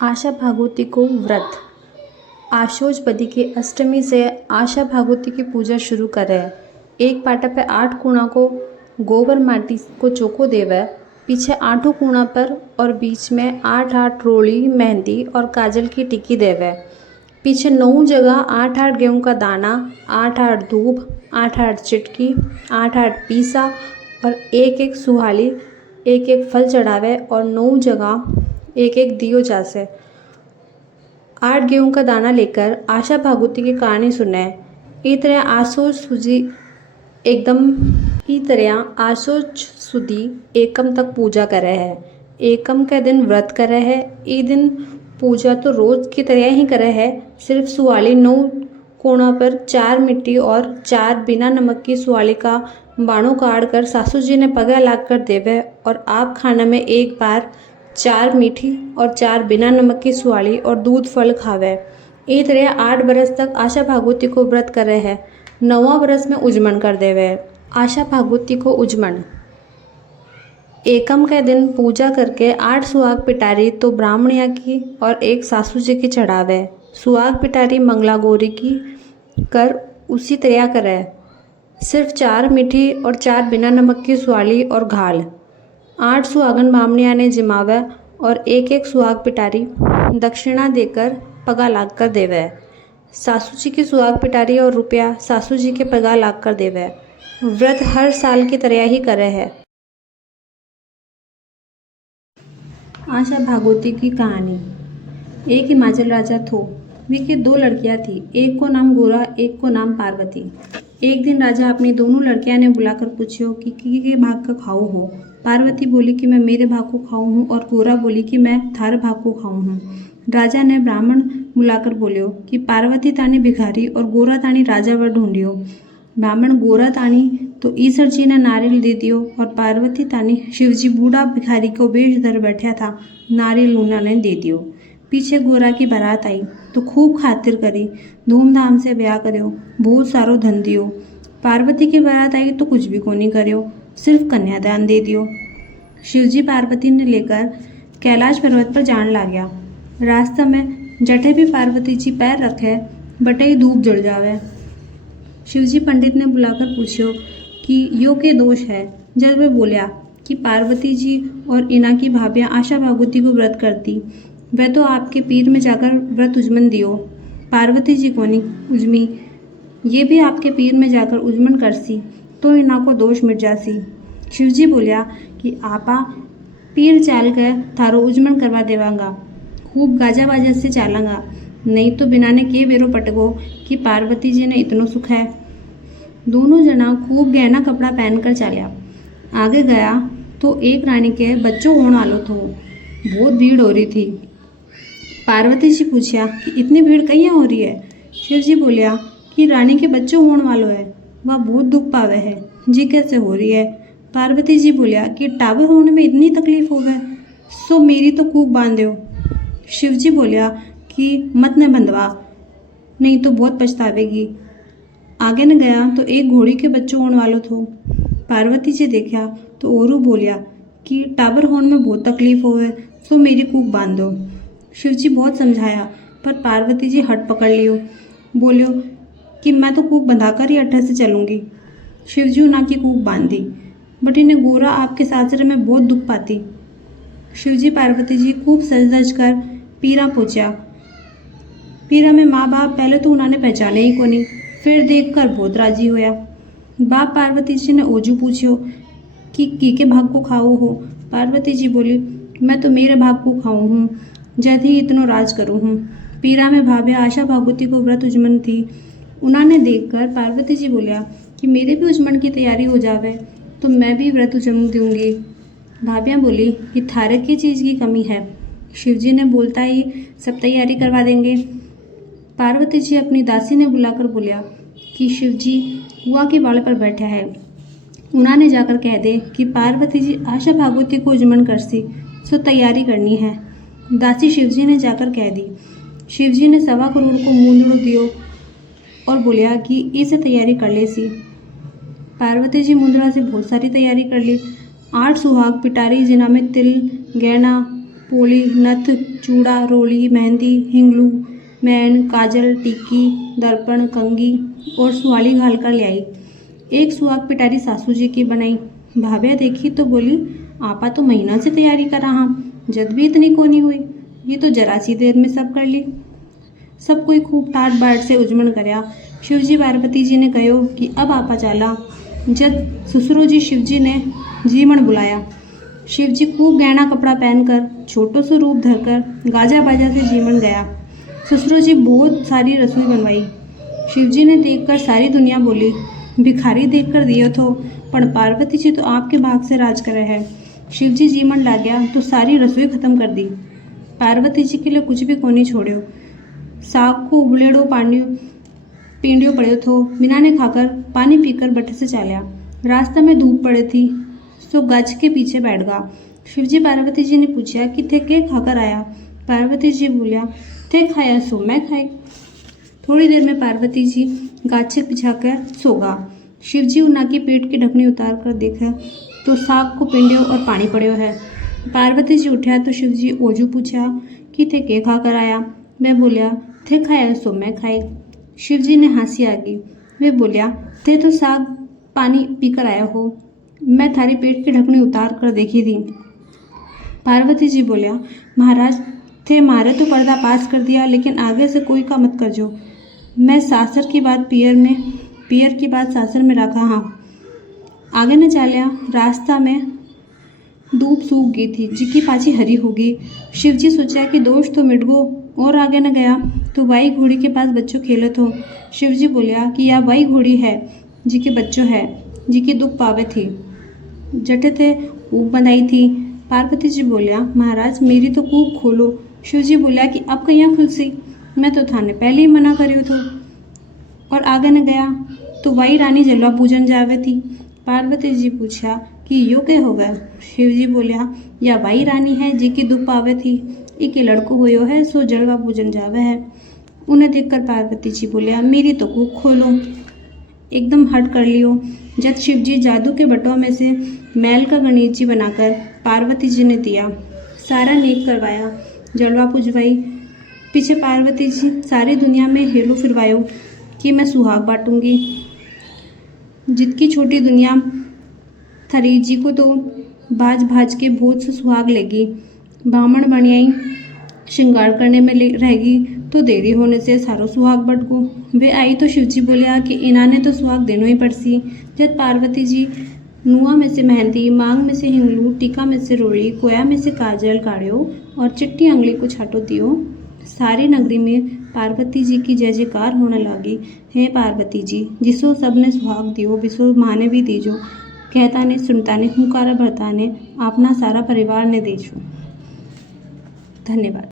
आशा भागवती को व्रत। आशोज बदी की अष्टमी से आशा भागवती की पूजा शुरू करे। एक पाटा पे 8 कूणा को गोबर माटी को चोको देवे, पीछे 8 कूणा पर और बीच में 8-8 रोली मेहंदी और काजल की टिक्की देवे। पीछे 9 जगह 8-8 गेहूं का दाना, 8-8 धूप, 8-8 चिटकी, 8-8 पीसा और एक-एक सुहाली, एक-एक फल चढ़ावे और 9 जगह एक-एक दियो जासे। 8 गेहूं का दाना लेकर आशा भागवती की कहानी सुने। ई तरह आसोज सुधी एकम तक पूजा करे है। एकम के दिन व्रत करे है। ई दिन पूजा तो रोज की तरह ही करे है, सिर्फ सुवाली 9 कोणा पर 4 मिट्टी और 4 बिना नमक की सुवाली का बाणों काट कर सासू जी ने पगा लाग कर देवे और आप खाना में एक बार 4 मीठी और 4 बिना नमक की सुवाली और दूध फल खावे। ए तरह 8 बरस तक आशा भागवती को व्रत करे है। 9वां बरस में उजमन कर देवे। आशा भागवती को उजमन। एकम के दिन पूजा करके 8 सुहाग पिटारी तो ब्राह्मणिया की और एक सासू जी की चढ़ावे। सुहाग पिटारी मंगला गौरी की कर उसी तरह करे, सिर्फ 4 मीठी और 4 बिना नमक की सुवाली और घाल। 8 सुहागन ब्राह्मणिया ने जिमावे और एक-एक सुहाग पिटारी दक्षिणा देकर पगा लाग कर देवे। सासू जी की सुहाग पिटारी और रुपया सासू जी के पगा लाग कर देवे। व्रत हर साल की तरह ही करे है। आशा भागवती की कहानी। एक हिमाचल राजा थो। वे की 2 लड़कियां थी, एक को नाम गोरा, एक को नाम पार्वती। एक दिन राजा अपनी दोनों लड़कियां ने बुलाकर पूछो कि के भाग का खाऊ हो। पार्वती बोली कि मैं मेरे भाग को खाऊं हूँ और गोरा बोली कि मैं थारे भाग को खाऊं हूँ। राजा ने ब्राह्मण बुलाकर बोलियो कि पार्वती तानी भिखारी और गोरा तानी राजा वर ढूंढियो। ब्राह्मण गोरा तानी तो ईश्वर जी ने नारियल दे दियो और पार्वती तानी शिवजी बूढ़ा भिखारी को वेश धर बैठा था, नारियल उन्होंने दे दियो। पीछे गोरा की बारात आई तो खूब खातिर करी, धूमधाम से ब्याह करियो, बहुत सारो धन दियो। पार्वती की बारात आई तो कुछ भी कोनी करियो, सिर्फ कन्यादान दे दियो। शिवजी पार्वती ने लेकर कैलाश पर्वत पर जान ला गया। रास्ते में जटे भी पार्वती जी पैर रखे बटे ही धूप जल जावे। शिवजी पंडित ने बुलाकर पूछो कि यो के दोष है। जब वे बोलिया कि पार्वती जी और इना की भाभियां आशा भागवती को व्रत करती, वह तो आपके पीर में जाकर व्रत उजमन दियो। पार्वती जी को नहीं उजमी, ये भी आपके पीर में जाकर उजमन करसी तो इना को दोष मिट जासी। शिवजी बोलिया कि आपा पीर चाल कर थारो उजमन करवा देवांगा, खूब गाजा बाजा से चालांगा, नहीं तो बिना ने के बेरो पटगो कि पार्वती जी ने इतनो सुख है। दोनों जना खूब गहना कपड़ा पहनकर चालिया। आगे गया तो एक रानी के बच्चों होने वालो थो। बहुत भीड़ हो रही थी। पार्वती जी पूछा कि इतनी भीड़ कहीं हो रही है। शिवजी बोलिया कि रानी के बच्चों होने वालो है, वह बहुत दुख पावे है। जी कैसे हो रही है। पार्वती जी बोलिया कि टावर होने में इतनी तकलीफ होवे सो मेरी तो कूक बांध दो। शिवजी बोलिया कि मत न बंधवा, नहीं तो बहुत पछतावेगी। आगे न गया तो एक घोड़ी के बच्चों होने वालो थो। पार्वती जी देखा तो औरू बोलिया कि टावर होने में बहुत तकलीफ होवे सो मेरी कूक बांध दो। शिवजी बहुत समझाया पर पार्वती जी हट पकड़ लियो, बोलियो कि मैं तो कूक बंधाकर ही अट्ठे से चलूँगी। शिवजी उना की कूक बांधी, बट इन्हें गोरा आपके सासरे में बहुत दुख पाती। शिवजी पार्वती जी खूब सज धज कर पीरा पहुँचा। पीरा में माँ बाप पहले तो उन्होंने पहचाने ही को नहीं, फिर देखकर बहुत राजी होया। बाप पार्वती जी ने ओजू पूछियो कि के भाग को खाओ हो। पार्वती जी बोली मैं तो मेरे भाग को खाऊं हूँ, जद ही इतनो राज करूँ हूँ। पीरा में भाभे आशा भागवती को व्रत उजमन थी। उन्होंने देखकर पार्वती जी बोलिया कि मेरे भी उजमन की तैयारी हो जावे तो मैं भी व्रत उजमन दूंगी। भाभियाँ बोली कि थारे की चीज़ की कमी है। शिवजी ने बोलता ही सब तैयारी करवा देंगे। पार्वती जी अपनी दासी ने बुलाकर बोलिया कि शिवजी हुआ के बाल पर बैठा है, उन्होंने जाकर कह दे कि पार्वती जी आशा भागवती को उजमन करसी सो तैयारी करनी है। दासी शिवजी ने जाकर कह दी। शिवजी ने 1.25 करोड़ को मूंदड़ो दियो और बोलिया कि इसे तैयारी कर ले सी। पार्वती जी मुंदड़ा से बहुत सारी तैयारी कर ली। 8 सुहाग पिटारी जिना में तिल, गहना, पोली, नथ, चूड़ा, रोली, मेहंदी, हिंगलू, मैन, काजल, टिक्की, दर्पण, कंघी और सुहाली घाल कर ले आई। एक सुहाग पिटारी सासू जी की बनाई। भाभ्या देखी तो बोली, आपा तो महीना से तैयारी कर रहा, जद भी इतनी कोनी हुई, ये तो जरा सी देर में सब कर ली। सब कोई खूब ठाट बाट से उजमण करया। शिवजी पार्वती जी ने कहो कि अब आपा चाला। जब ससुरो जी शिवजी ने जीमण बुलाया। शिवजी खूब गहना कपड़ा पहनकर, छोटो सो रूप धरकर गाजा बाजा से जीमण गया। ससुरो जी बहुत सारी रसोई बनवाई। शिवजी ने देखकर सारी दुनिया बोली, भिखारी देखकर दियो तो, पण पार्वती जी तो आपके भाग से राज करे है। शिवजी जीमण ला गया तो सारी रसोई खत्म कर दी। पार्वती जी के लिए कुछ भी कोनी छोड़ो। साग को उबलेड़ो पानी पींडियो पड़े थो, बिना ने खाकर पानी पीकर बट्टे से चाल्या। रास्ता में धूप पड़े थी, सो गज के पीछे बैठ गया। शिवजी पार्वती जी ने पूछा कि थे के खाकर आया। पार्वती जी बोलिया, थे खाया सो मैं खाई। थोड़ी देर में पार्वती जी गाछे बिछाकर सो गा। शिवजी उना की पेट की ढकनी उतार कर देखा तो साग को पिंडियो और पानी पड़ियो है। पार्वती जी उठा तो शिवजी ओजू पूछा कि थे के खाकर आया। मैं बोलिया, थे खाया सो मैं खाई। शिवजी ने हंसी आ गई। वे बोलिया, थे तो साग पानी पीकर आया हो, मैं थारी पेट की ढकनी उतार कर देखी थी। पार्वती जी बोलिया, महाराज थे मारे तो पर्दा पास कर दिया, लेकिन आगे से कोई का मत कर जो। मैं सासर की बात पियर की बात सासर में रखा। हाँ आगे न चालिया। रास्ता में धूप सूख गई थी, जिकी पाची हरी होगी। शिवजी सोचा कि दोष तो मिट गो, और आगे न गया तो वाई घोड़ी के पास बच्चों खेलत हो। शिवजी बोलिया कि यह वाई घोड़ी है जिके बच्चों है, जिकी दुख पावे थी, जटे थे ऊक बंधाई थी। पार्वती जी बोलिया, महाराज मेरी तो कूप खोलो। शिवजी बोलिया कि अब कहीं खुलसी, मैं तो थाने पहले ही मना करियो थो। और आगे न गया तो वाई रानी जलवा पूजन जावे थी। पार्वती जी पूछा कि यो के हो गए। शिवजी बोलिया, या वाई रानी है जिकी दुख पावे थी, इके लड़को होयो है सो जलवा पूजन जावे है। उन्हें देखकर पार्वती जी बोलिया, मेरी तो कूप खोलो। एकदम हट कर लियो। जब शिवजी जादू के बटों में से मैल का गणेश जी बनाकर पार्वती जी ने दिया, सारा नेक करवाया, जलवा पुजवाई। पीछे पार्वती जी सारी दुनिया में हेलो फिरवायो कि मैं सुहाग बांटूंगी। जितकी छोटी दुनिया थरी जी को तो भाज भाज के बहुत से सुहाग लेगी। ब्राह्मण बनियाई श्रृंगार करने में रहेगी तो देरी होने से सारो सुहाग बट गो। वे आई तो शिवजी बोलिया कि इन्हाने तो सुहाग देनो ही पड़सी। जब पार्वती जी नुआ में से मेहंदी, मांग में से हिंगलू, टीका में से रोली, कोया में से काजल काढ़ो और चिट्टी अंगली को छाटो दियो। सारी नगरी में पार्वती जी की जय जयकार होने लगी। हे पार्वती जी, जिसो सबने सुहाग दियो, बिसो माने भी दीजो। कहता ने सुनता ने हुंकारा भरता ने अपना सारा परिवार ने दीजो। धन्यवाद।